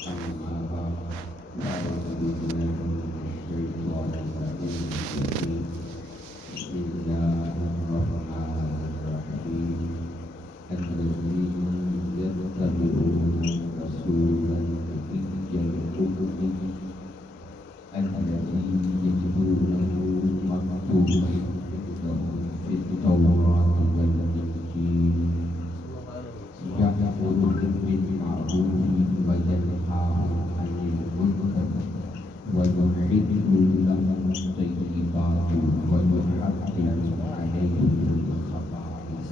أما بعد فأعوذ بالله من الشيطان الرجيم بسم الله الرحمن الرحيم الذين يتبعون الرسول النبي الأمي الذي يجدونه مكتوبا عندهم في التوراة والإنجيل يأمرهم بالمعروف وينهى عن المنكر ويحل لهم الطيبات ويحرم عليهم الخبائث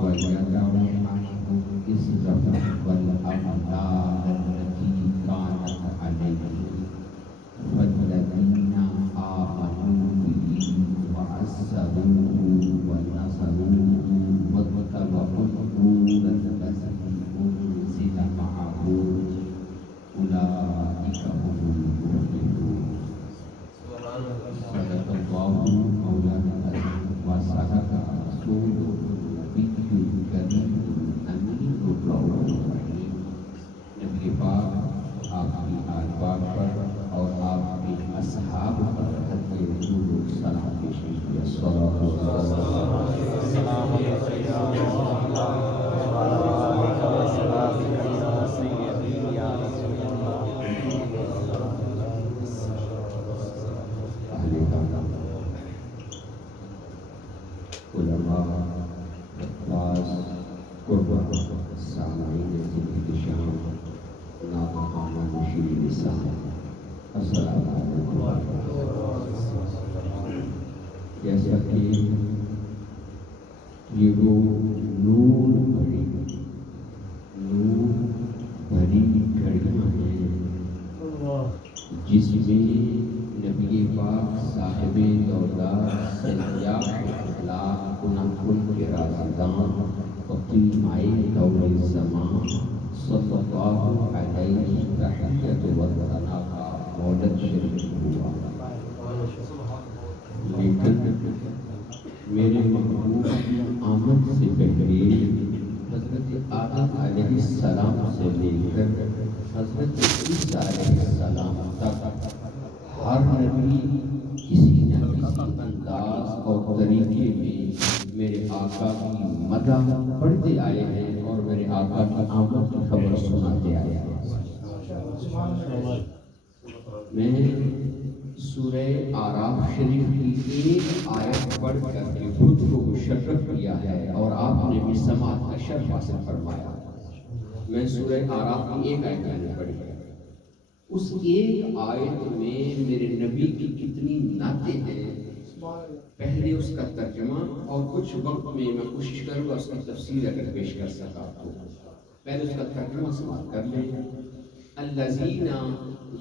ويدع عنهم إصرهم والأغلال التي كانت عليهم والذين آمنوا به وعزروه ونصروه واتبعوا النور الذي أنزل معه أولئك هم المفلحون. صدق الله مولانا العظيم وصدق رسوله النبي الكريم الأمين الرؤوف الرحيم. نبی پاک آپ کی آل پاک پر اور آپ کے اصحاب پر حد رسول سلام پیش کیجیے. الصلاۃ والسلام علماء اقواس قربان سامعین زندگی شام ناطقان مشیر لسان السلام علیکم. جیسا کہ یہ وہ نور بھری گھڑیاں ہیں جس میں نبی پاک صاحب دولت سیاح اخلاق کنکن کے رازدان وقیمائے دور زمان صلی اللہ علیہ تحیت و ثنا کا مولد شریف ہوا. لیکن میرے محبوب کی آمد سے پہلے حضرت آدم علیہ السلام سے لے کر حضرت عیسیٰ علیہ السلام تک ہر نبی کسی نہ کسی انداز اور طریقے میں میرے آقا کی مدح پڑھتے آئے ہیں اور میرے آقا کی آمد کی خبر سناتے آئے ہیں. میں سورہ آراف شریف کی ایک آیت پڑھ کر کے خود کو مشرف کیا ہے اور آپ نے بھی سماعت کا شرف حاصل فرمایا. میں سورہ آراف کی ایک آیت میں نے پڑھی. اس ایک آیت میں میرے نبی کی کتنی نعتیں ہیں. پہلے اس کا ترجمہ اور کچھ وقت میں کوشش کروں گا اس کی تفسیر اگر پیش کر سکا تو پہلے اس کا ترجمہ سماعت کر لیں. الذین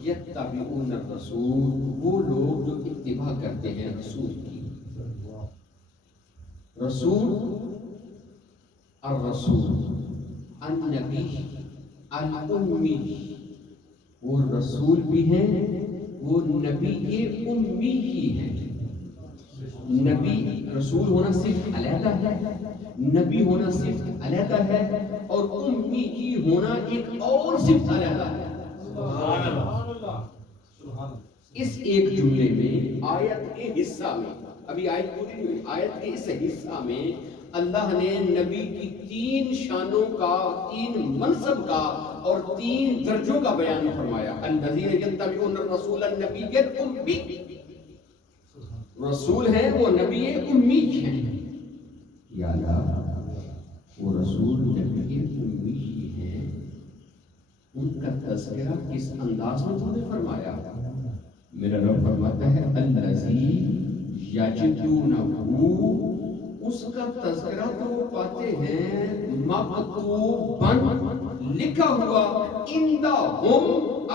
یتبعون الرسول، وہ لوگ جو اتباع کرتے ہیں رسول کی. رسول الرسول النبی الامی، وہ رسول بھی ہیں، وہ نبی امی ہی ہیں. نبی رسول ہونا صرف علیحدہ ہے، نبی ہونا صرف علیحدہ ہے، اور امی کی ہونا ایک اور صرف علیحدہ ہے. اس ایک جملے میں آیت کے حصہ میں، ابھی آیت پوری نہیں ہوئی، آیت کے اس حصہ میں اللہ نے نبی کی 3 شانوں کا، 3 منصب کا اور 3 درجوں کا بیان فرمایا. الذین یتبعون الرسول النبی الامی، رسول ہیں وہ نبی امی ہیں. یا اللہ، وہ رسول نبی امی ہی ہیں، ان کا تذکرہ کس انداز میں تو نے فرمایا. میرا رب فرماتا ہے الذی یجدونہ، اس کا تذکرہ تو وہ پاتے ہیں مکتوباً، لکھا ہوا، عندہم،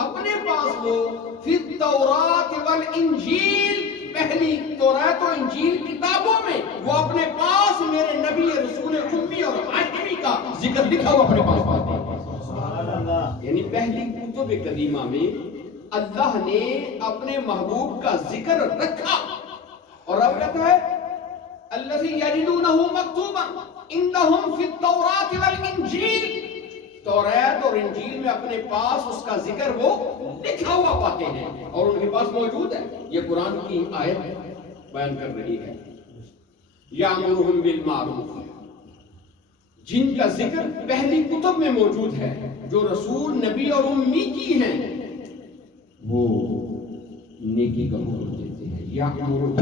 اپنے پاس وہ، فی التوراۃ والانجیل، پہلی تورات و انجیل کتابوں میں وہ اپنے پاس میرے نبی رسول امی اور ہاشمی کا ذکر لکھا ہوا اپنے پاس پاتے ہیں. یعنی پہلی کتب قدیمہ میں اللہ نے اپنے محبوب کا ذکر رکھا. اور اب کہتا ہے الذی یجدونہ مکتوبا عندہم فی التوراۃ والانجیل، توریت اور انجیل میں اپنے پاس اس کا ذکر وہ لکھا ہوا پاتے ہیں اور ان کے پاس موجود ہے. یہ قرآن کی آیت بیان کر رہی ہے. یامرہم بالمعروف، جن کا ذکر پہلی کتب میں موجود ہے، جو رسول نبی اور امی کی ہیں، وہ نیکی کا حکم دیتے ہیں. یامرہم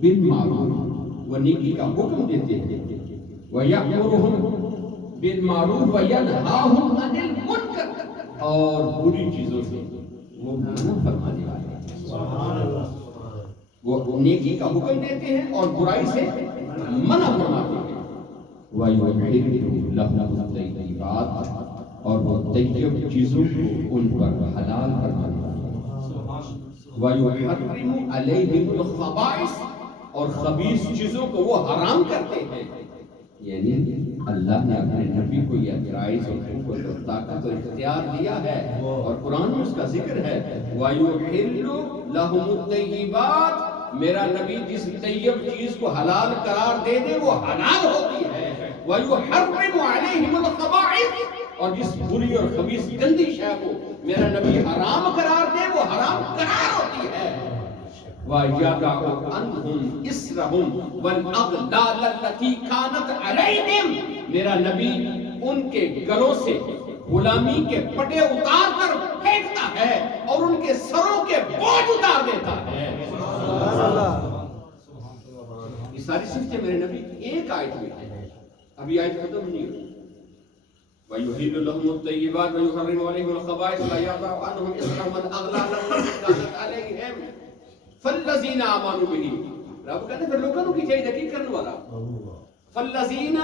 بالمعروف، وہ نیکی کا حکم دیتے ہیں. وَيَأْمُرُهُمْ بِالْمَعْرُوفِ وَيَنْهَاهُمْ عَنِ الْمُنْكَرِ، اور بری چیزوں سے وہ منع فرمانے والے ہیں. سبحان اللہ. وہ نیکی کا حکم دیتے ہیں اور برائی سے منع فرماتے ہیں. وَيُحِلُّ لَهُمُ الطَّيِّبَاتِ، اور وہ طیب چیزوں کو ان پر حلال فرمانے والے ہیں. وَيُحَرِّمُ عَلَيْهِمُ الْخَبَائِثَ، اور خبیث چیزوں کو وہ حرام کرتے ہیں. یعنی اللہ نے اپنے نبی کو یہ فرائض اور قوت اور طاقت اور اختیار دیا ہے اور قرآن میں اس کا ذکر ہے. وَيُحِلُّ لَهُمُ الطَّيِّبَاتِ، میرا نبی جس طیب چیز کو حلال قرار دے دے وہ حلال ہوتی ہے. وَيُحَرِّمُ عَلَيْهِمُ الْخَبَائِثَ، اور جس بری اور خبیث گندی شے کو میرا نبی حرام قرار دے وہ حرام قرار ہوتی ہے. وَيَضَعُ عَنْهُمْ إِصْرَهُمْ وَالْأَغْلَالَ الَّتِي كَانَتْ عَلَيْهِمْ، میرا نبی ان کے گلوں سے غلامی کے پٹے اتار کر پھینکتا ہے اور ان کے سروں کے بوجھ اتار دیتا ہے. یہ ساری صفتیں میرے نبی ایک آیت میں ہیں. ابھی آیت ختم نہیں ہوئی. وَيُحِلُّ لَهُمُ الطَّيِّبَاتِ وَيُحَرِّمُ عَلَيْهِمُ الْخَبَائِثَ وَيَضَعُ عَنْهُمْ إِصْرَهُمْ وَالْأَغْلَالَ الَّتِي كَانَتْ عَلَيْهِمْ فَالَّذِينَ آمَنُوا بِهِ. رب کہتے ہیں پھر لوگوں کی چاہیے یقین کرنے والا. فَالَّذِينَ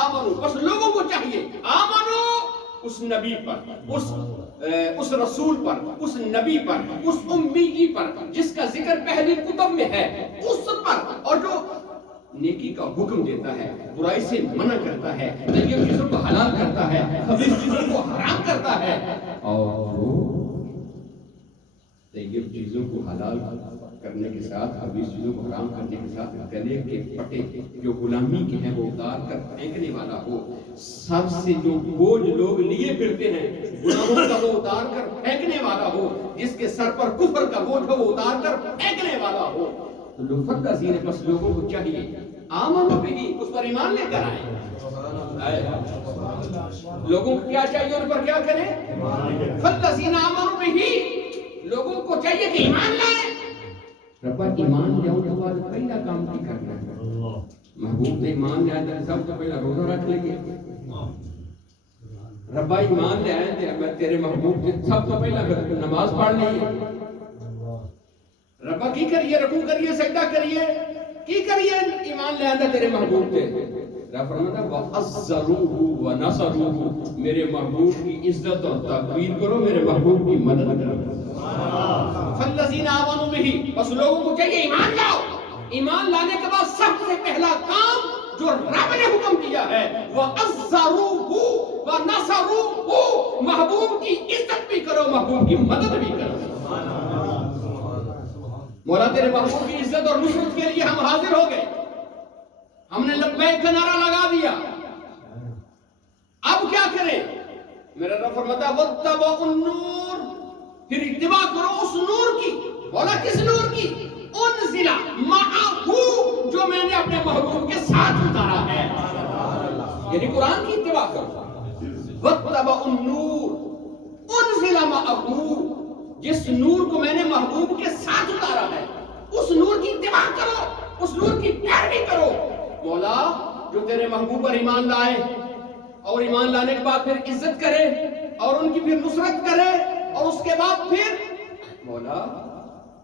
آمَنُوا، بس لوگوں کو چاہیے آمنوا، اس نبی پر، اس رسول پر، اس نبی پر، اس امی پر جس کا ذکر پہلی کتب میں ہے، اس پر، اور جو نیکی کا حکم دیتا ہے، برائی سے منع کرتا ہے، طیب چیزوں کو حلال کرتا ہے، خبیث چیزوں کو حرام کرتا ہے، اور وہ طیب چیزوں کو حلال کرنے کے ساتھ خبیث چیزوں کو حرام کرنے کے ساتھ گلے کے پٹے جو غلامی کے ہیں وہ اتار کر پھینکنے والا ہو. سب سے جو بوجھ لوگ لیے پھرتے ہیں گناہوں کا وہ اتار کر پھینکنے والا ہو. جس کے سر پر کفر کا بوجھ ہو وہ اتار کر پھینکنے والا ہو. تو لوگ فَالَّذِينَ، بس لوگوں کو چاہیے آمنوا بِهِ، اس پر ایمان لے کر آئیں. لوگوں کو کیا چاہیے؟ ان پر کیا کریں؟ فَالَّذِينَ آمَنُوا بِهِ، لوگوں کو چاہیے کہ ایمان لائیں. ربا ایمان لے آؤ تو بعد پہلا کام کی کرنا ہے. محبوب نے ایمان لے آئے تو سب سے پہلا روزہ رکھ لیں. ربا ایمان لے آئے تھے تیرے محبوب سے سب سے پہلا نماز پڑھ لیں. ربا کی کریے، رکوع کریے، سجدہ کریے، کی کریے ایمان لے آئے تیرے محبوب سے. رب فرماتا وَعَزَّرُوهُ وَنَصَرُوهُ، میرے محبوب کی عزت اور تقویر کرو، میرے محبوب کی مدد کرو. فَالَّذِينَ آمَنُوا بِهِ، بس لوگوں کو چاہیے ایمان لاؤ. ایمان لانے کے بعد سب سے پہلا کام جو رب نے حکم کیا ہے وَعَزَّرُوهُ وَنَصَرُوهُ، محبوب کی عزت بھی کرو، محبوب کی مدد بھی کرو. مولا تیرے محبوب کی عزت اور نصرت کے لیے ہم حاضر ہو گئے. ہم نے لبیک کا نعرہ لگا دیا. اب کیا کریں؟ میرا رب فرماتا ہے وَاتَّبَعُوا النُّورَ، پھر اتباع کرو اس نور کی. بولا کس نور کی؟ انزل معہ، جو میں نے اپنے محبوب کے ساتھ اتارا ہے. یعنی قرآن کی اتباع کرو. وَاتَّبَعُوا النُّورَ انزل معہ، جس نور کو میں نے محبوب کے ساتھ اتارا ہے اس نور کی اتباع کرو، اس نور کی پیروی کرو. مولا جو تیرے محبوب پر ایمان لائے اور ایمان لانے کے بعد پھر عزت کرے اور ان کی پھر نصرت کرے اور اس کے بعد پھر مولا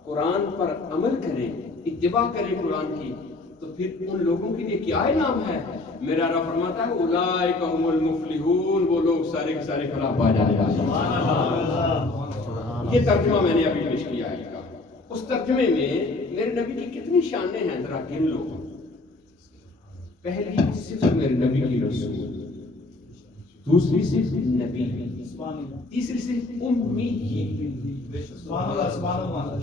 قرآن پر عمل کرے، اتباع کرے قرآن کی، تو پھر ان لوگوں کے لیے کیا انعام ہے؟ میرا رب فرماتا ہے اولئک هم المفلحون، وہ لوگ سارے کے سارے فلاح پا جانے والے. یہ ترجمہ میں نے ابھی پیش کیا ہے. اس ترجمے میں میرے نبی کی کتنی شانیں ہیں ذرا گن لو. پہلی صفت میرے نبی کی رسول، دوسری صفت نبی، تیسری صفت امی،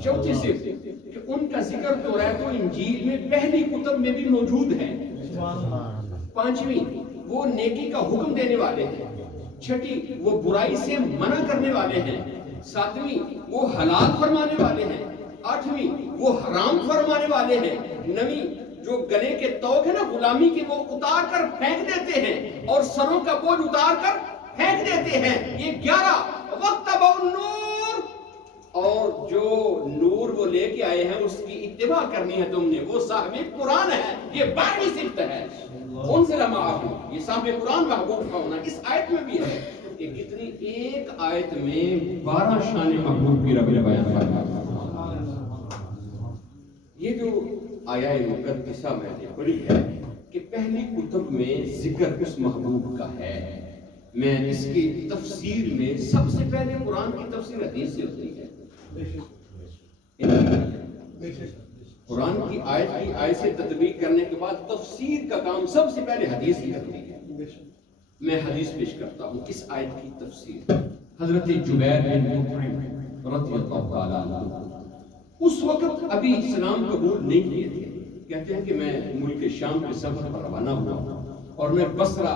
چوتھی صفت کہ ان کا ذکر توریت و انجیل میں پہلی کتب میں بھی موجود ہے. پانچویں وہ نیکی کا حکم دینے والے ہیں. چھٹی وہ برائی سے منع کرنے والے ہیں، ساتویں وہ حلال فرمانے والے ہیں، آٹھویں وہ حرام فرمانے والے ہیں، نویں جو گلے کے توق ہے نا غلامی کے وہ اتار کر پھینک دیتے ہیں اور سروں کا بوجھ اتار کر پھینک دیتے ہیں، یہ 11 وَاتَّبَعُوا النُّورَ، اور جو نور وہ لے کے آئے ہیں اس کی اتباع کرنی ہے تم نے، وہ صاحب قرآن ہے، یہ 12ویں صفت ہے، انزل معہ، یہ صاحب قرآن محبوب کا ہونا۔ اس آیت میں بھی ہے کہ کتنی ایک آیت میں 12 شان محبوب کی رب نے بیان فرمایا۔ یہ جو آیہ مقدسہ میں نے پڑھی ہے کہ پہلی کتب میں ذکر اس محبوب کا ہے، میں اس کی تفسیر میں سب سے پہلے قرآن کی تفسیر حدیث سے ہوتی ہے، قرآن کی آیت سے تطبیق کرنے کے بعد تفسیر کا کام سب سے پہلے حدیث ہی کرتی ہے۔ میں حدیث پیش کرتا ہوں اس آیت کی تفسیر۔ حضرت جبیر بن مطعم رضی اللہ تعالیٰ عنہ اس وقت ابھی اسلام قبول نہیں کیے تھے، کہتے ہیں کہ میں ملک شام کے سفر پر روانہ ہوا اور میں بصرہ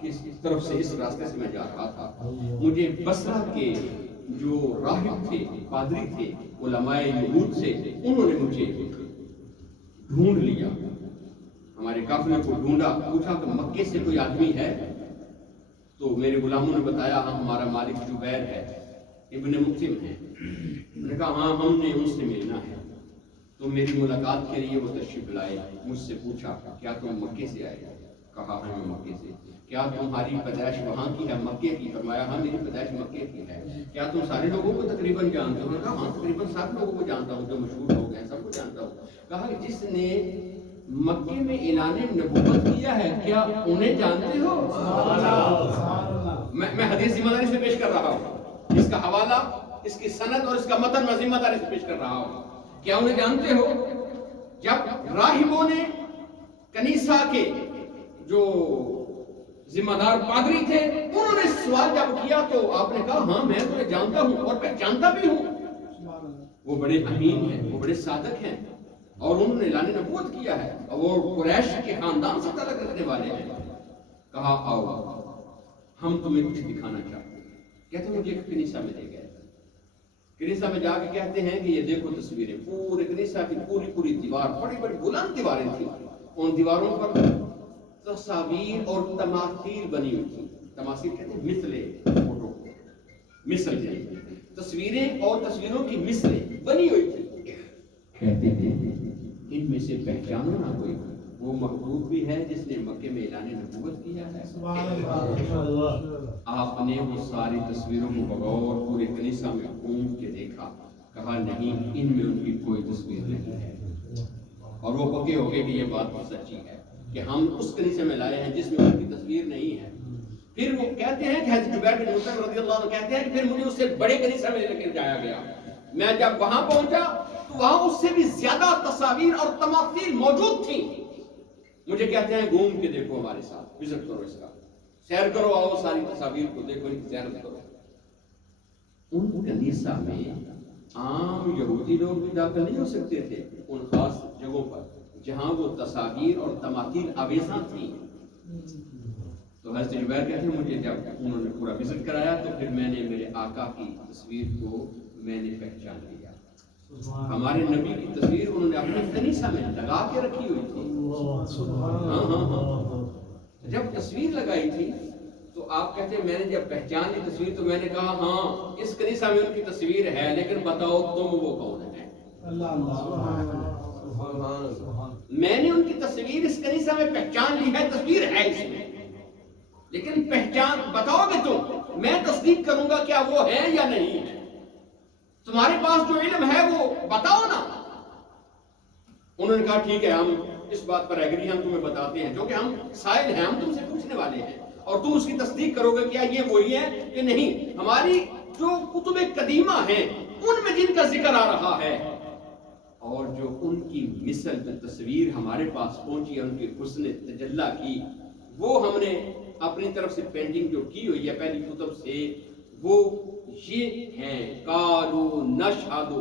کی طرف سے اس راستے سے میں جا رہا تھا، مجھے بصرہ کے جو راہب تھے، پادری تھے، علماء یہود سے، انہوں نے مجھے ڈھونڈ لیا، ہمارے قافلے کو ڈھونڈا، پوچھا کہ مکے سے کوئی آدمی ہے؟ تو میرے غلاموں نے بتایا ہاں ہمارا مالک جبیر ہے، ابن مطعم ہے۔ میں نے کہا ہاں ہم نے ان سے ملنا ہے، تو میری ملاقات کے لیے وہ تشریف لائے، مجھ سے پوچھا کیا تم مکے سے آئے؟ کہا ہاں میں مکے سے۔ کیا تمہاری پیدائش وہاں کی ہے؟ مکے کی۔ فرمایا ہاں میری پیدائش مکے کی ہے۔ کیا تم سارے لوگوں کو تقریباً جانتے ہو؟ کہا ہاں تقریباً سارے لوگوں کو جانتا ہوں، جو مشہور لوگ ہیں سب کو جانتا ہوں۔ کہا کہ جس نے مکے میں اعلان نبوت کیا ہے کیا انہیں جانتے ہو؟ میں حدیث ذمہ داری سے پیش کر رہا ہوں، اس کا حوالہ، اس کی سند اور اس کا متن میں ذمہ داری سے پیش کر رہا ہوں۔ کیا انہیں جانتے ہو؟ جب راہبوں نے کنیسہ کے جو ذمہ دار پادری تھے انہوں نے سوال جب کیا تو آپ نے کہا ہاں میں تمہیں جانتا ہوں اور پہچانتا بھی ہوں۔ وہ بڑے امین ہیں، وہ بڑے صادق ہیں اور انہوں نے اعلان نبوت کیا ہے اور وہ قریش کے خاندان سے تعلق رکھنے والے ہیں۔ کہا آؤ ہم تمہیں کچھ دکھانا چاہتے ہیں۔ کہتے مجھے ایک کنیسہ میں لے گئے، کنیسہ میں جا کے کہتے ہیں کہ یہ دیکھو تصویریں، پورے کنیسہ کی پوری دیوار، بڑی بڑی بلند دیواریں تھیں، ان دیواروں پر تصاویر اور تماثیل بنی ہوئی تھی۔ تماثیل کہتے ہیں مثلیں، فوٹو، مثل جائیں، تصویریں اور تصویروں کی مثلیں بنی ہوئی تھی۔ کہتے ہیں ان میں سے پہچانو نہ کوئی، وہ محبوب بھی ہے جس نے مکے میں اعلان نبوت کیا ہے۔ آپ نے وہ ساری تصویروں کو بغور پورے کنیسہ میں گھوم کے دیکھا، کہا نہیں ان میں ان کی کوئی تصویر نہیں ہے، اور وہ پکے ہو گئے کہ یہ بات سچی ہے کہ ہم اس کنیسے میں لائے ہیں جس میں ان کی تصویر نہیں ہے۔ پھر وہ کہتے ہیں کہ حضرت جبیر بن مطعم رضی اللہ عنہ کہتے ہیں کہ پھر مجھے اس سے بڑے کنیسے میں لے کر جایا گیا، میں جب وہاں پہنچا تو وہاں اس سے بھی زیادہ تصاویر اور تماثیل موجود تھیں۔ مجھے کہتے ہیں گھوم کے دیکھو ہمارے ساتھ، وزٹ کرو، اس کا سیر کرو، آؤ ساری تصاویر کو دیکھو، ان کی زیارت کرو۔ ان کنیسہ میں عام یہودی لوگ بھی داخل نہیں ہو سکتے تھے، ان خاص جگہوں پر جہاں وہ تصاویر اور تماثیل آویزاں تھیں۔ تو حضرت جبیر کہتے ہیں مجھے جب انہوں نے پورا وزٹ کرایا تو پھر میں نے میرے آقا کی تصویر کو میں نے پہچان لیا۔ ہمارے نبی کی تصویر انہوں نے اپنے کنیسہ میں لگا کے رکھی ہوئی تھی۔ ہاں جب تصویر لگائی تھی تو آپ کہتے ہیں میں نے جب پہچان لی تصویر تو میں نے کہا ہاں اس کنیسہ میں ان کی تصویر ہے، لیکن بتاؤ تم وہ کون ہیں؟ میں نے ان کی تصویر اس کنیسہ میں پہچان لی ہے، تصویر ہے اس میں، لیکن پہچان بتاؤ گے تم، میں تصدیق کروں گا کیا وہ ہے یا نہیں ہے، تمہارے پاس جو علم ہے وہ بتاؤ نا۔ انہوں نے کہا ٹھیک ہے ہم اس بات پر ایگری، ہم تمہیں بتاتے ہیں، جو کہ ہم سائل ہیں، ہم تم سے پوچھنے والے ہیں اور تم اس کی تصدیق کرو گے کیا یہ وہی ہے کہ نہیں۔ ہماری جو کتب قدیمہ ہیں ان میں جن کا ذکر آ رہا ہے اور جو ان کی مثل جو تصویر ہمارے پاس پہنچی ہے ان کے حسن تجلی کی، وہ ہم نے اپنی طرف سے پینٹنگ جو کی ہوئی ہے پہلی کتب سے، وہ یہ ہیں قالوا نشہد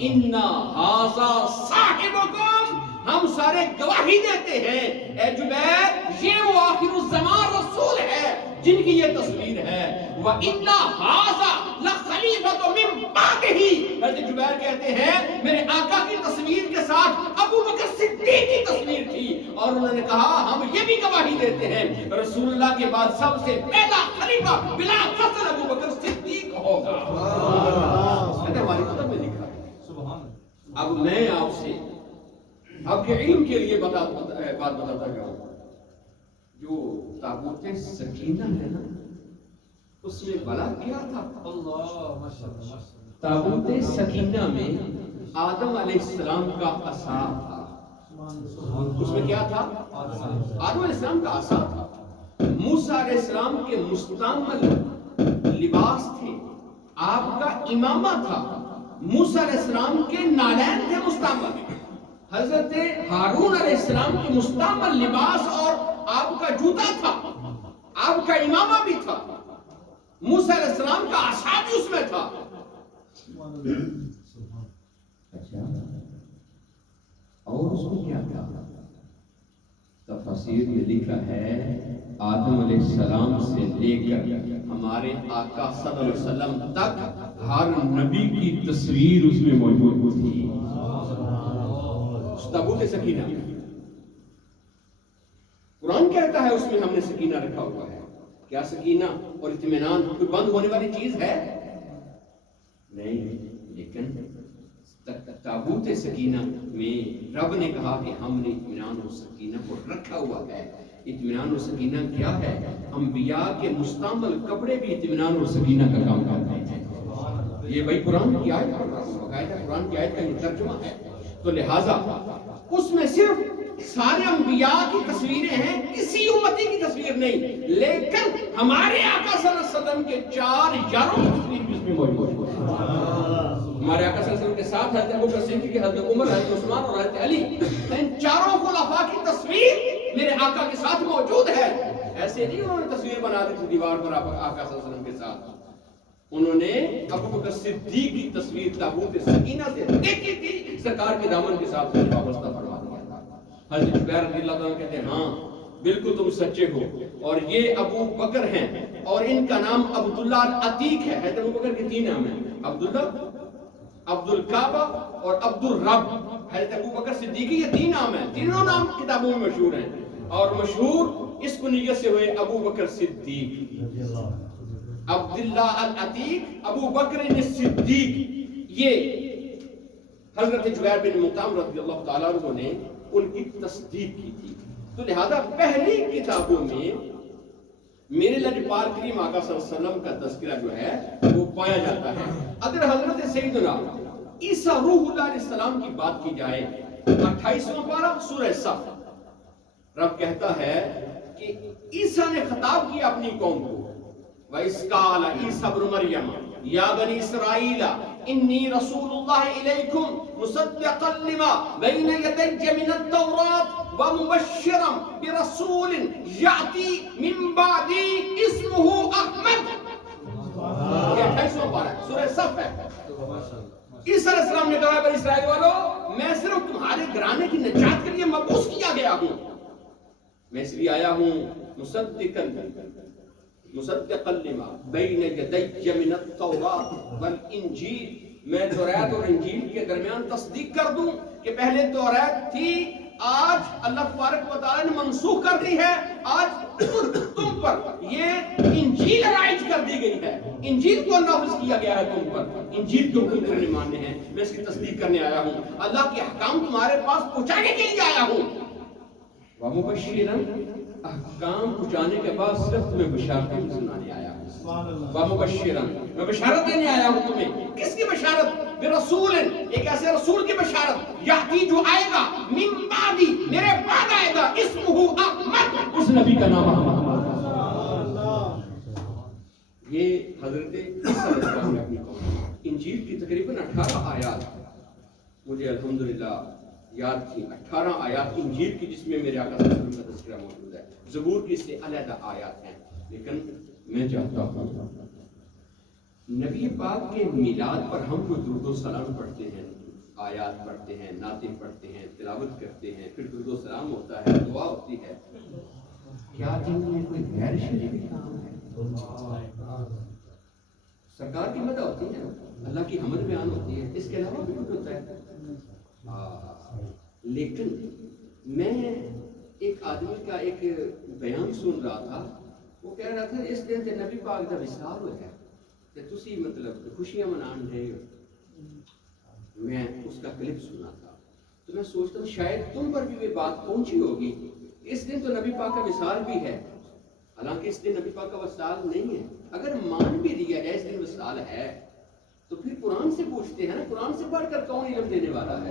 ان ھذا صاحبکم، ہم سارے گواہی دیتے ہیں اے جبیر یہ وہ آخر الزمان رسول ہے جن کی یہ تصویر ہے وَإِنَّ هَٰذَا لَخَلِيفَةٌ مِّن بَعْدِهِ، حضرت جبیر کہتے ہیں میرے آقا کی تصویر کے ساتھ ابو بکر صدیق کی تصویر تھی، اور انہوں نے کہا ہم یہ بھی گواہی دیتے ہیں رسول اللہ کے بعد سب سے پہلا خلیفہ بلا فصل ابو بکر صدیق ہوگا۔ ہماری کتاب میں لکھا ہے۔ اب میں آپ سے آپ کے علم کے لیے بات بتاتا جاؤں، جو تابوت سکینہ ہے نا، اس میں بلا کیا تھا؟ تابوت سکینہ میں آدم علیہ السلام کا عصا تھا۔ اس میں کیا تھا؟ آدم علیہ السلام کا عصا تھا۔ موسیٰ علیہ السلام کے مستعمل لباس تھے، آپ کا امامہ تھا۔ موسیٰ علیہ السلام کے نالین تھے مستعمل۔ حضرت ہارون علیہ السلام کے مستعمل لباس اور آپ کا جوتا تھا، آپ کا امامہ بھی تھا، موسیٰ علیہ السلام کا عصا بھی اس میں تھا۔ اچھا، اور اس میں کیا تھا؟ تفسیر میں لکھا ہے آدم علیہ السلام سے لے کر ہمارے آقا صلی اللہ علیہ وسلم تک ہر نبی کی تصویر اس میں موجود تھی، اس تابوت سکینہ میں۔ قرآن کہتا ہے اس میں ہم نے سکینہ رکھا ہوا ہے۔ کیا سکینہ اور اطمینان کوئی بند ہونے والی چیز ہے؟ نہیں، لیکن تابوت سکینہ میں رب نے کہا کہ ہم نے اطمینان و سکینہ کو رکھا ہوا ہے۔ اطمینان و سکینہ کیا ہے؟ انبیاء کے مستعمل کپڑے بھی اطمینان و سکینہ کا کام کرتے ہیں۔ یہ بھائی قرآن کی آیت پڑھ رہا ہوں، باقاعدہ قرآن کی آیت کا یہ ترجمہ ہے۔ تو لہٰذا اس میں صرف سارے انبیاء کی تصویریں ہیں، کسی امتی کی تصویر نہیں، لیکن ہمارے آقا صلی اللہ علیہ وسلم کے 4 یاروں کی تصویر بھی اس میں موجود ہے۔ ہمارے آقا صلی اللہ علیہ وسلم کے ساتھ حضرت ابوبکر صدیق، حضرت عمر، حضرت عثمان اور حضرت علی، ان 4 خلفاء کی تصویر میرے آقا کے ساتھ موجود ہے۔ ایسے نہیں انہوں نے تصویر بنا دی تھی دیوار پر آقا صلی اللہ علیہ وسلم کے ساتھ، انہوں نے ابوبکر صدیق کی تصویر تابوت سکینہ سے دیکھی تھی، سرکار کے دامن کے ساتھ وابستہ فرما دیا تھا۔ حضرت جبیر رضی اللہ عنہ کہتے ہیں ہاں بالکل تم سچے ہو، اور یہ ابو بکر ہیں اور ان کا نام عبداللہ العتیق ہے۔ حضرت ابو بکر کے 3 نام ہیں، عبداللہ، عبد الکعبہ اور عبد الرب۔ حضرت ابو بکر صدیقی یہ 3 نام ہیں، تینوں نام کتابوں میں مشہور ہیں، اور مشہور اس کنیت سے ہوئے ابو بکر صدیق، عبداللہ العتیق، ابو بکر صدیق۔ یہ حضرت جبیر بن مطعم رضی اللہ تعالیٰ عنہ نے ان کی تصدیق کی تھی۔ تو لہذا پہلی کتابوں میں میرے لجپال کریم آقا صلی اللہ علیہ وسلم کا تذکرہ جو ہے وہ پایا جاتا ہے۔ اگر حضرت سیدنا عیسیٰ روح اللہ علیہ السلام کی بات کی جائے، 28واں پارہ سورہ صف، رب کہتا ہے کہ عیسیٰ نے خطاب کیا اپنی قوم کو، وَإِذْ قَالَ عِيسَىٰ ابْنُ مَرْيَمَ يَا بَنِي إِسْرَائِيلَ إِنِّي رَسُولُ اللَّهِ إِلَيْكُمْ مُصَدِّقًا لِمَا بَيْنَ يَدَيَّ مِنَ التَّوْرَاةِ وَمُبَشِّرًا بِرَسُولٍ يَأْتِي مِن بَعْدِي اسْمُهُ أَحْمَدُ۔ یہ 28واں پارہ سورہ صف ہے۔ عیسیٰ علیہ السلام نے کہا بنی اسرائیل والو، میں صرف تمہارے گھرانے کی نجات کے لیے مبعوث کیا گیا ہوں، میں اس لیے آیا ہوں مصدقا لما بین یدی من التوراۃ والانجیل، میں توریت اور انجیل کے درمیان تصدیق کر دوں کہ پہلے توریت تھی، آج اللہ تبارک و تعالیٰ نے منسوخ کر دی ہے، آج تم پر یہ انجیل رائج کر دی گئی ہے، انجیل کو نافذ کیا گیا ہے تم پر، انجیل کے حکم تمہیں ماننے ہیں، میں اس کی تصدیق کرنے آیا ہوں، اللہ کے احکام تمہارے پاس پہنچانے کے لیے آیا ہوں۔ وَمُبَشِّرًا، احکام پہنچانے کے بعد صرف تمہیں بشارتیں سنانے آیا ہوں۔ وَمُبَشِّرًا، میں بشارت دینے آیا ہوں تمہیں۔ کس کی بشارت؟ برسول، ایک ایسے رسول کی بشارت، یاتی جو آئے گا، من بعدی، میرے بعد آئے گا، اسمہ احمد، اس نبی کا نام احمد۔ یہ حضرت عیسیٰ علیہ السلام نے اپنی قوم، انجیل کی تقریباً 18 آیات مجھے الحمدللہ یاد تھی، 18 آیات انجیل کی جس میں میرے آقا صلی اللہ علیہ وسلم کا تذکرہ موجود ہے، زبور کی اس سے علیحدہ آیات ہیں، لیکن میں چاہتا ہوں نبی پاک کے میلاد پر ہم کو درود و سلام پڑھتے ہیں، آیات پڑھتے ہیں، نعتیں پڑھتے ہیں، تلاوت کرتے ہیں، پھر درود و سلام ہوتا ہے، دعا ہوتی ہے، کیا ان میں کوئی غیر شرعی کام ہے؟ سرکار کی مدد ہوتی ہے، اللہ کی حمد بیان ہوتی ہے، اس کے علاوہ بھی کچھ ہوتا ہے۔ لیکن میں ایک آدمی کا ایک بیان سن رہا تھا، وہ کہہ رہا تھا اس دن تے نبی پاک دا وصال ہوا ہے تے تسی مطلب خوشیاں منان رہے ہو۔ میں اس کا کلپ سنا تھا تو میں سوچتا ہوں شاید تم پر بھی یہ بات پہنچی ہوگی۔ اس دن تو نبی پاک کا وصال بھی ہے، حالانکہ اس دن نبی پاک کا وصال نہیں ہے۔ اگر مان بھی لیا جائے اس دن وصال ہے تو پھر قرآن سے پوچھتے ہیں نا، قرآن سے پڑھ کر کون علم دینے والا ہے؟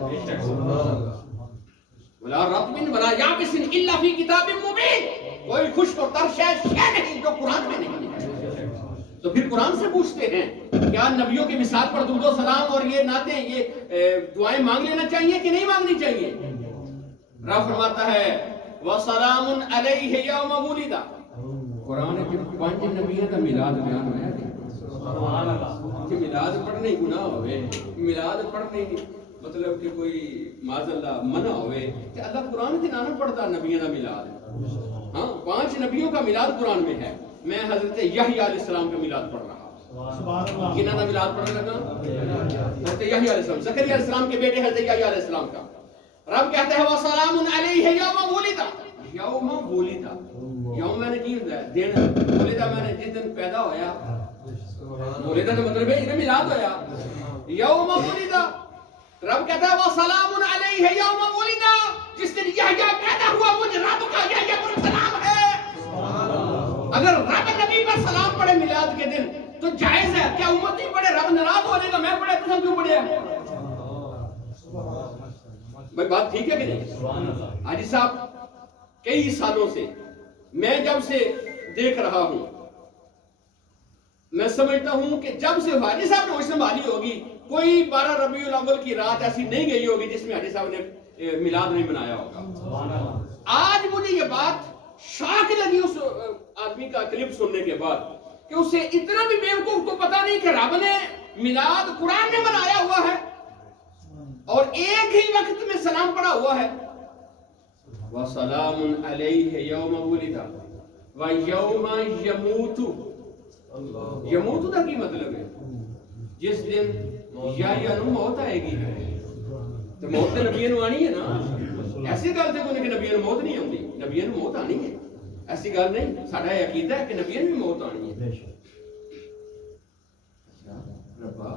وَلَا رَطْبٍ وَلَا يَابِسٍ إِلَّا فِي كِتَابٍ مُبِينٍ، کوئی خشک اور تر شے نہیں جو قرآن میں نہیں ہے۔ تو پھر قرآن سے پوچھتے ہیں کیا نبیوں کے وصال پر درود و سلام اور یہ نعتیں یہ دعائیں مانگ لینا چاہیے کہ نہیں مانگنی چاہیے؟ رب فرماتا ہے وَسَلَامٌ عَلَيْهِ يَوْمَ وُلِدَ، قرآن کے 5 نبیوں کا میلاد بیان ہوا ہے۔ سبحان اللہ، کہ میلاد پڑھنے گناہ ہوئے، میلاد پڑھنے مطلب کہ کوئی معاذ اللہ منع ہوئے کہ اللہ قرآن کے نام پڑھتا نبیوں کا میلاد۔ ہاں 5 نبیوں کا میلاد قرآن میں ہے۔ میں حضرت یحییٰ علیہ السلام کا میلاد پڑھ رہا ہوں۔ کنہاں کا میلاد پڑھ لگا؟ حضرت یحییٰ علیہ السلام، زکریا علیہ السلام کے بیٹے حضرت یحییٰ علیہ السلام کا۔ رب کہتا ہے وَسَلَامٌ عَلَيْهِ يَوْمَ وُلِدَ، یوم وُلِدَ، یوم میں نے کی ہوتا ہے دن، وُلِدَ میں نے جس دن پیدا ہویا، وُلِدَ کا مطلب ہے انہیں میلاد ہویا، یوم وُلِدَ۔ رب کہتا ہے وَسَلَامٌ عَلَيْهِ يَوْمَ وُلِدَ، جس دن یحییٰ پیدا ہوا مجھ رب کا یحییٰ پر سلام ہے۔ اگر رب نبی پر سلام پڑھے میلاد کے دن تو جائز ہے، کیا امت نہیں پڑھے؟ رب ناراض ہونے کا میں پڑھے تو سب کیوں پڑھے؟ بھائی بات ٹھیک ہے کہ نہیں؟ حاجی صاحب کئی سالوں سے میں جب سے دیکھ رہا ہوں، میں سمجھتا ہوں کہ جب سے حاجی صاحب نے ہوش سنبھالی ہوگی کوئی 12 ربیع الاول کی رات ایسی نہیں گئی ہوگی جس میں حاجی صاحب نے میلاد نہیں منایا ہوگا۔ آج مجھے یہ بات شاک لگی اس آدمی کا کلپ سننے کے بعد کہ اسے اتنا بھی بیوقوف کو پتا نہیں کہ رب نے میلاد قرآن میں منایا ہوا ہے اور ایک ہی وقت میں سلام پڑھا ہوا ہے۔ وَسَلَامٌ عَلَيْهِ يَوْمَ وُلِدَ وَيَوْمَ يَمُوتُ، یموت کا کی مطلب ہے جس دن یحییٰ نو موت آئے گی۔ تو موت تو نبیوں نو آنی ہے نا، ایسی گل تے کوئی کہ نبیوں نو موت نہیں آتی، نبیوں نو موت آنی ہے، ایسی گل نہیں۔ ساڈا یہ عقیدہ ہے کہ نبیوں نو موت آنی ہے۔ ربا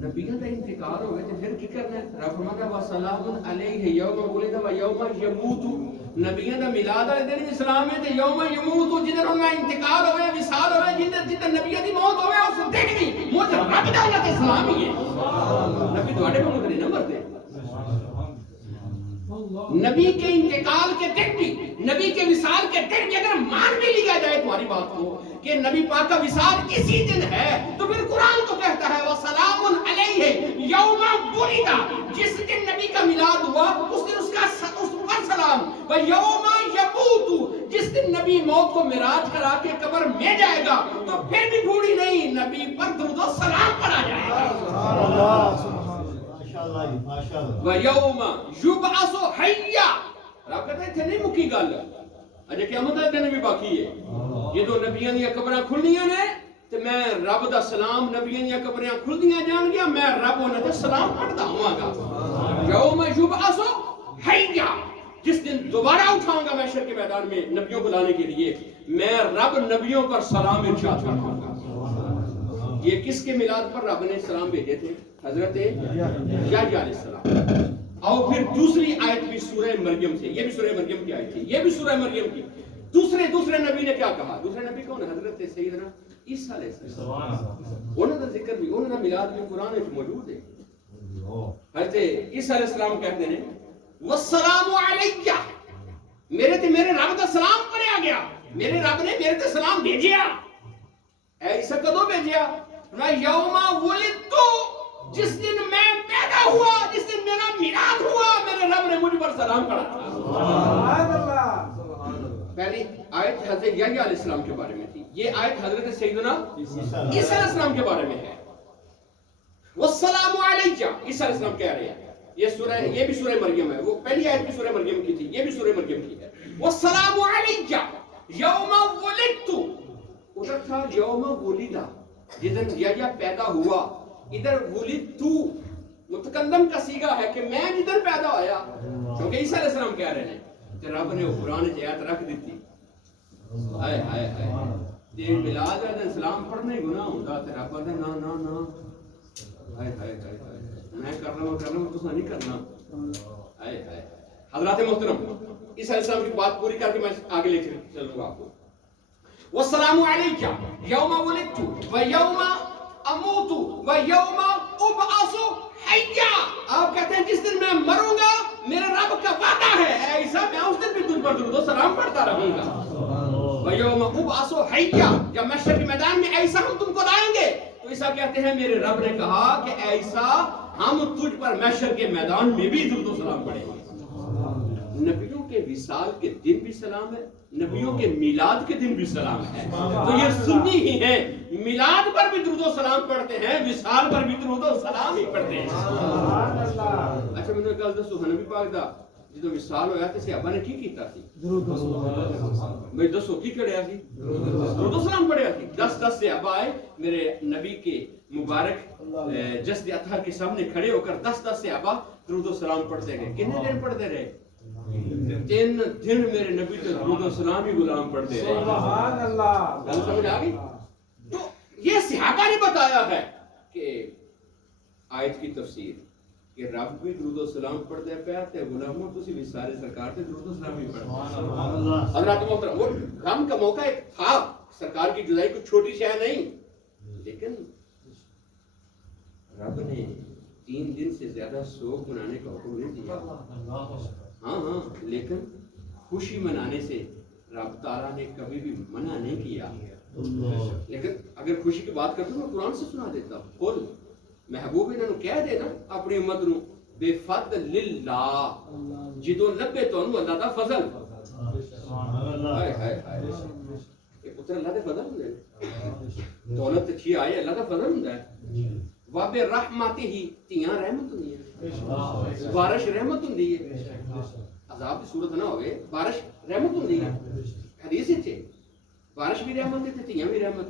نبیوں کا انتقال ہوئے تو پھر کی کرنا ہے؟ رب فرماتا ہے وَسَلَامٌ عَلَيْهِ يَوْمَ وُلِدَ وَيَوْمَ يَمُوتُ، نبیوں کا میلاد والے دن بھی سلام ہے تے یوم یموت، جدن ان کا انتقال ہوئے وصال ہوئے، جدن نبیوں کی موت ہوئے اس دن بھی مجھ رب دا انہاں تے سلام ہی ہے۔ نبی تواڈے کو نہیں نہ مرتے، نبی کے انتقال کے دن بھی، نبی کے وصال کے دن بھی اگر مان بھی لیا جائے تمہاری بات کو کہ نبی پاک کا وصال اسی دن ہے تو پھر قرآن تو کہتا ہے وَسَلَامٌ عَلَيْهِ يَوْمَ وُلِدَ، جس دن نبی کا میلاد ہوا اس دن اس پر سلام، وَيَوْمَ يَمُوتُ، جس دن نبی موت کو معراج کرا کے قبر میں جائے گا تو پھر بھی بھولی نہیں، نبی پر درود و سلام پڑھا جائے گا۔ وَيَوْمَ يُبْعَثُ حَيًّا، رب کہتے ہیں تھے نہیں مکی گل، اجے قیامت والے دن بھی باقی ہے۔ یہ دو نبیوں دی قبراں کھلنیاں نے تے میں رب دا سلام، نبیوں دی قبراں کھلدیاں جان گیا، میں رب انہاں تے سلام پڑھدا ہواں گا۔ یوم یبعث حیا، جس دن دوبارہ اٹھاؤں گا محشر کے میدان میں نبیوں کو لانے کے لیے، میں رب نبیوں پر سلام ارشاد فرماؤں گا۔ یہ کس کے میلاد پر رب نے سلام بھیجے تھے؟ حضرت یحییٰ علیہ السلام۔ اور پھر دوسری آیت بھی سورہ مریم سے، یہ بھی سورہ مریم کی آیت تھی، یہ بھی سورہ مریم کی۔ دوسرے نبی نے کیا کہا؟ دوسرے نبی کون ہے؟ حضرت سیدنا عیسیٰ علیہ السلام۔ انہوں کا ذکر بھی، انہوں کا میلاد بھی قرآن میں موجود ہے۔ حضرت عیسیٰ علیہ السلام کہتے ہیں والسلام علیہ، میرے تے میرے رب دا سلام پڑھیا گیا، میرے رب نے میرے تے سلام بھیجیا۔ اے عیسیٰ کدوں بھیجیا؟ یوم ولدتو، جس دن میں پیدا ہوا، جس دن میرا میلاد ہوا، میرے رب نے مجھ پر سلام پڑھا۔ سبحان اللہ۔ پہلی آیت حضرت یحییٰ علیہ السلام کے بارے میں تھی، یہ آیت حضرت سیدنا عیسیٰ علیہ السلام کے بارے میں ہے۔ والسلام علیہ، عیسیٰ علیہ السلام کہہ رہے ہیں، یہ بھی سورہ مریم ہے، وہ پہلی آیت بھی سورہ مریم کی تھی، یہ بھی سورہ مریم کی ہے۔ والسلام علیہ یوم ولدت، ادھر تھا یوم ولدا جدن یا پیدا ہوا، ادھر ولدت متکلم کا صیغہ ہے کہ میں جدھر پیدا ہویا، کیونکہ عیسیٰ علیہ السلام کہہ رہے ہیں کہ رب نے قرآن جہات رکھ دیتی. ہائے ہائے ہائے تے میلاد علیہ السلام پڑھنے گناہ ہوندا تے رب نے نا نا نا ہائے ہائے ہائے میں کر رہا ہوں تو نہیں کرنا. ہائے ہائے حضرات محترم، عیسیٰ علیہ السلام کی بات پوری کر کے میں آگے لے چلوں گا آپ کو. والسلام علیک یوم ولدت و یوم اموت و یوم ابعث حیا. آپ کہتے ہیں جس دن میں مروں گا میرے رب کا وعدہ ہے اے عیسیٰ میں اس دن بھی تجھ پر درود و سلام پڑھتا رہوں گا. و یوم ابعث حیا، جب محشر کے میدان میں اے عیسیٰ ہم تم کو لائیں گے تو عیسیٰ کہتے ہیں میرے رب نے کہا کہ اے عیسیٰ ہم تجھ پر محشر کے میدان میں بھی درود و سلام پڑھیں گے. نبیوں کے وصال کے دن بھی سلام ہے، نبیوں کے میلاد کے دن بھی سلام ہے. تو یہ سنی ہی ہیں، میلاد پر بھی درود و سلام پڑھتے ہیں، وصال پر بھی درود و سلام ہی پڑھتے ہیں. اچھا میں نے کہا دسو نبی پاک دا جدو وصال ہویا تے صحابہ نے کی کیتا سی؟ درود و سلام. میں دسو کی کڑیا سی؟ درود و سلام پڑھیا سی. 10 صحابہ آئے میرے نبی کے مبارک جسد اطہر کے سامنے کھڑے ہو کر 10 صحابہ درود و سلام پڑھتے گئے. کتنے دن پڑھتے رہے؟ 3 دن میرے نبی تو درود و سلام ہی غلام پڑھتے رہے. سبحان اللہ. گل سمجھ آ گئی؟ تو یہ صحابہ نے بتایا ہے کہ آیت کی تفسیر کہ رب بھی درود و سلام پڑھتے پیا تے غلاموں تسی بھی سارے سرکار تے درود و سلام ہی پڑھتے. سبحان اللہ. حضرات محترم، وہ غم کا موقع ایک تھا، سرکار کی جدائی کوئی چھوٹی شے نہیں، لیکن رب نے 3 دن سے زیادہ سوگ منانے کا حکم نہیں دیا. ہاں لیکن خوشی منانے سے رب تعالیٰ نے کبھی بھی منع نہیں کیا. لیکن اگر خوشی کی بات کرتا ہوں میں قرآن سے سنا دیتا ہوں. قل محبوب انہوں کہہ دینا اپنی امت نو بے فضل اللہ جدو لبے تو انہوں اللہ دا فضل. ہائے ہائے ہائے یہ پتر اللہ دا فضل ہوں گے، دولت اچھی آئے اللہ دا فضل ہوں گے. واب رحمت ہی تیاں رحمت ہوں گی، بارش رحمت ہوں گی. عذاب کی صورت نہ ہوئے بارش رحمت ہوں گی. حدیث ہے بارش بھی رحمت ہے تیاں بھی رحمت.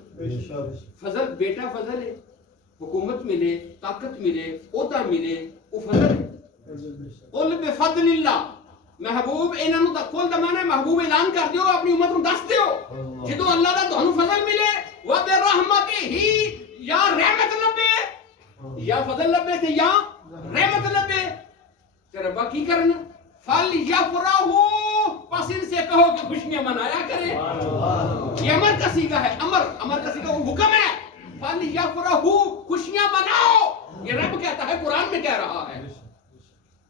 فضل بیٹا فضل ہے، حکومت ملے، طاقت ملے، عہدہ ملے، وہ فضل ہے. قل بفضل اللہ محبوب انہوں دا کل دمانا ہے محبوب اعلان کر دیو اپنی امت کو دس دیو جدو اللہ دا دھنو فضل ملے وَبِ رَحْمَتِهِ یا رحمت لبے یا فضل لبے تھے یا رحمت لبے. تیرا با کی کرنا فَلْيَفْرَحُوا پس ان سے کہو کہ خوشیاں منایا کرے. یہ امر کا سیغہ ہے، امر کا سیغہ وہ حکم ہے. فَلْيَفْرَحُوا خوشیاں مناؤ، یہ رب کہتا ہے، قرآن میں کہہ رہا ہے.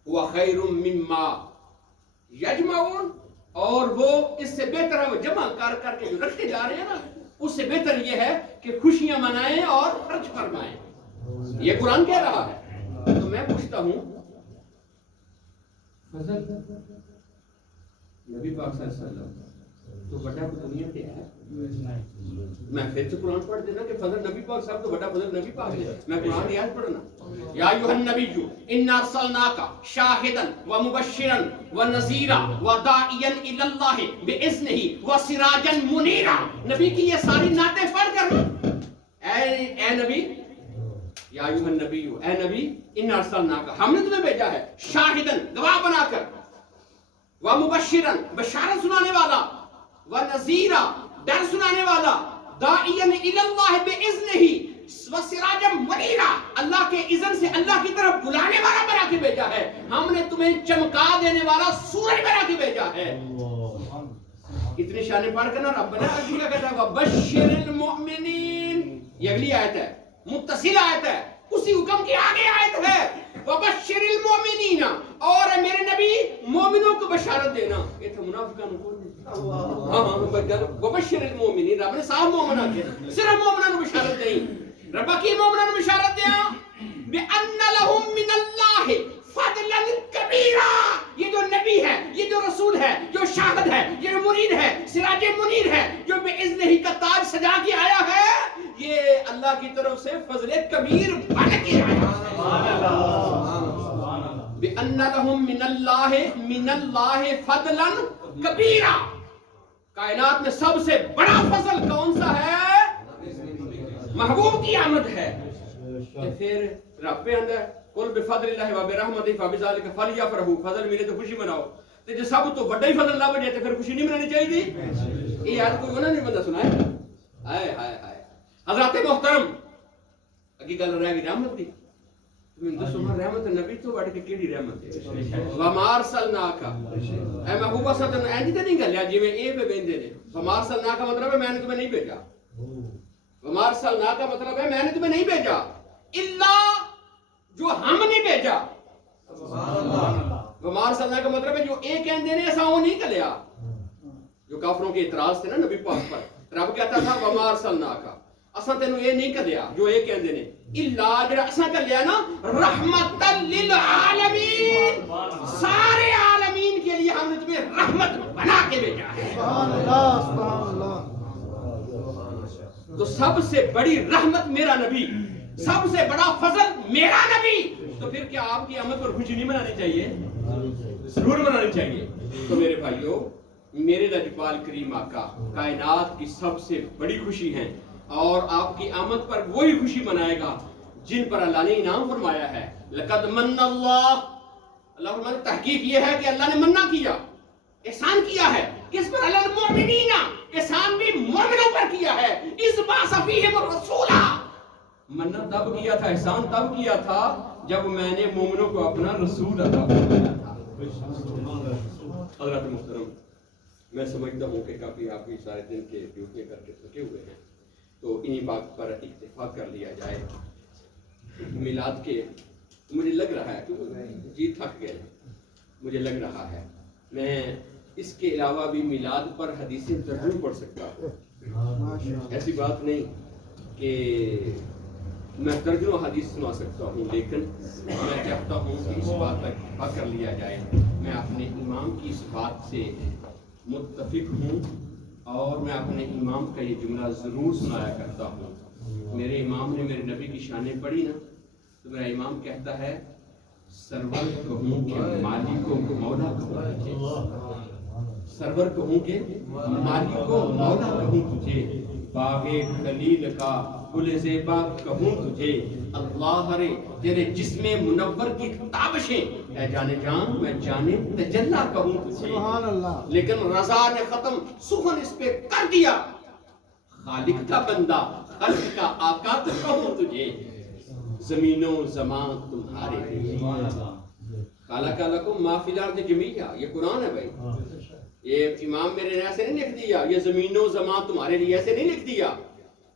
وَخَيْرٌ مِّمَّا یجمعون، اور وہ اس سے بہتر ہے وہ جمع کر کے جو رکھتے جا رہے ہیں نا، اس سے بہتر یہ ہے کہ خوشیاں منائیں اور خرچ فرمائیں. یہ قرآن کہہ رہا ہے. تو میں پوچھتا ہوں فضل نبی پاک صلی اللہ علیہ وسلم تو بڑا دنیا پہ ہے. میں پھر سے قرآن پڑھ دینا کہ فضل نبی پاک صاحب تو بڑا فضل نبی پاک ہے. میں قرآن یاد پڑھنا یا ایھا النبی انا ارسلناک شاہدا ومبشرا ونذیرا وداعیا الی اللہ باذنہ وسراجا منیرا. نبی کی یہ ساری نعتیں پڑھ کر اے نبی یا ایھا النبی اے نبی انا ارسلناک ہم نے تمہیں بھیجا ہے شاہدا گواہ بنا کر، ومبشرا بشارت سنانے والا، ونذیرا ڈر سنانے والا، داعیا الی اللہ باذنہ وسراجا منیرا اللہ کے اذن سے اللہ کی طرف بلانے والا بنا کے بھیجا ہے. ہم نے تمہیں چمکا دینے والا سورج بنا کے بھیجا ہے. اتنی شانیں پڑھ کر نا رب نے کیا کہتا ہے وبشر المؤمنین. یہ اگلی آیت ہے، متصل آیت ہے، اسی حکم کی آگے آیت ہے وبشر المؤمنین، اور میرے نبی مومنوں کو بشارت دینا. یہ تو منافقان کو وبشر المؤمنین رب نے صاحب مومنہ کے صرف مومنوں کو بشارت نہیں. رب کی مومنوں کو بشارت دیا بِأَنَّ لَهُم مِّنَ اللَّهِ فَضْلًا كَبِيرًا. یہ جو نبی ہے، یہ جو رسول ہے، جو شاہد ہے، یہ جو مرید ہے، سراج منیر ہے، جو بِإِذْنِهِ کا تاج سجا کے آیا ہے، یہ اللہ کی طرف سے فضل کبیر بن کے آیا ہے. بِأَنَّ لَهُم مِّنَ اللَّهِ فَضْلًا كَبِيرًا. کائنات میں سب سے بڑا فضل کون سا ہے؟ محبوب کی آمد ہے تو پھر رب پہ اندر قل بفضل اللہ و برحمتہ فبذلک فلیفرحوا، فضل ملے تو خوشی مناؤ، تے جے سب تو بڑا ہی فضل اللہ بڑھے تے پھر خوشی نہیں منانی چاہیے تھی۔ یہ آیت کوئی انہوں نے بندہ سنا ہے؟ ہائے ہائے ہائے حضرات محترم، اگی گل رہ گئی رحمت دی، تمہیں دسو میں رحمت نبی تو بڑھ کے کیڑی رحمت ہے؟ وما ارسلناک، اے محبوبہ صلی اللہ علیہ وسلم نہیں گلیا جی میں اے پہ بیندے نے، وما ارسلناک مطلب ہے میں نے تمہیں نہیں بھیجا، وما ارسلناک مطلب ہے میں نے تمہیں نہیں بھیجا الا جو ہم نے بھیجا، وما ارسلناک کا مطلب ہے جو اے کہندے نے ایسا وہ نہیں کلیا، جو کافروں کے اعتراض تھے نا نبی پاک پر، رب کہتا تھا وما ارسلناک، اساں تینوں یہ نہیں کلیا جو اے کہندے نے، الا جڑا اساں کلیا نا رحمت للعالمین، سارے عالمین کے لیے ہم نے تمہیں رحمت بنا کے بھیجا ہے۔ سبحان اللہ سبحان اللہ۔ تو سب سے بڑی رحمت میرا نبی، سب سے بڑا فضل میرا نبی، تو پھر کیا آپ کی آمد پر خوشی نہیں منانی چاہیے؟ ضرور منانی چاہیے۔ تو میرے بھائیو، میرے لجپال کریم آقا کائنات کی سب سے بڑی خوشی ہیں، اور آپ کی آمد پر وہی خوشی منائے گا جن پر اللہ نے انعام فرمایا ہے۔ لقد من اللہ فرماتا ہے، تحقیق یہ ہے کہ اللہ نے منع کیا، احسان کیا ہے، کس پر؟ اللہ المؤمنین، احسان بھی مومنوں پر کیا ہے، اس بعث فیہم الرسول، منع تب کیا تھا، احسان تب کیا تھا جب میں نے مومنوں کو اپنا رسول عطا فرمایا تھا۔ حضرات محترم، میں سمجھتا ہوں کہ کافی آپ سارے دن کے ڈیوٹیاں کر کے تھکے ہوئے ہیں، تو انہی بات پر اتفاق کر لیا جائے۔ میلاد کے مجھے لگ رہا ہے جی تھک گئے، مجھے لگ رہا ہے میں اس کے علاوہ بھی میلاد پر حدیثیں ضرور پڑھ سکتا ہوں، ایسی بات نہیں کہ میں درجنوں حدیث سنا سکتا ہوں، لیکن میں چاہتا ہوں کہ اس بات پر اتفاق کر لیا جائے۔ میں اپنے امام کی اس بات سے متفق ہوں، اور میں اپنے امام کا یہ جملہ ضرور سنایا کرتا ہوں۔ میرے امام نے میرے نبی کی شانیں پڑھی نا، تو میرا امام کہتا ہے سرور کہوں کہ مالک و مولا کہوں تجھے، سرور کہوں کہ مالک و مولا کہوں تجھے، باغ خلیل کا گل زیبا کہوں تجھے، اللہ رے تیرے جسم منور کی تابشیں، اے جانے جان میں جانے تجلا کہوں تجھے، لیکن رضا نے ختم سخن اس پہ کر دیا، خالق کا بندہ خلق کا آقا تو کہوں تجھے، زمین و زمان تمہارے لیے، خالق لکم ما فی الارض جمیعا، یہ قرآن ہے بھائی، یہ امام میرے نے ایسے نہیں لکھ دیا، یہ زمین و زمان تمہارے لیے ایسے نہیں لکھ دیا۔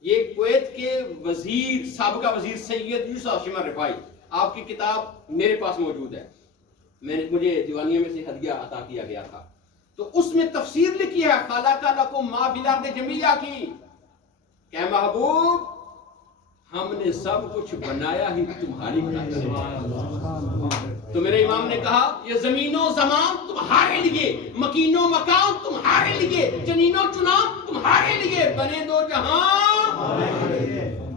یہ کویت کے وزیر، سابقہ وزیر سید یوسف ہاشم رفاعی، آپ کی کتاب میرے پاس موجود ہے، مجھے دیوانیہ میں سے ہدیہ عطا کیا گیا تھا، تو اس میں تفسیر لکھی ہے خالق لکم ما فی الارض جمیعا کی، کہ محبوب ہم نے سب کچھ بنایا ہی تمہاری خاطر۔ تو میرے امام نے کہا یہ زمین و زمان تمہارے لیے، مکین و مکان تمہارے لیے، جنین و چنا تمہارے لیے، بنے دو جہاں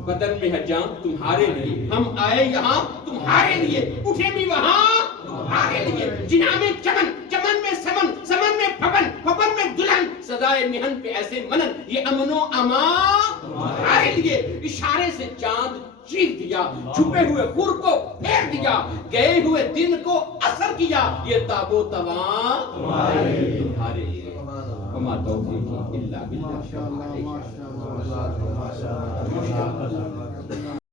بدن میں ہے جان تمہارے لیے، ہم آئے یہاں تمہارے لیے، اٹھے بھی وہاں تمہارے لیے، جناح میں چمن، چمن میں سمن، سمن میں پھپن، پھپن میں دلہن، سزائے محن پہ ایسے منن، یہ امن و امان تمہارے لیے، اشارے سے چاند چیر دیا، چھپے ہوئے خور کو پھیر دیا، گئے ہوئے دن کو اثر کیا، یہ تاب و توان تمہارے لیے، وما توفیقی الا باللہ۔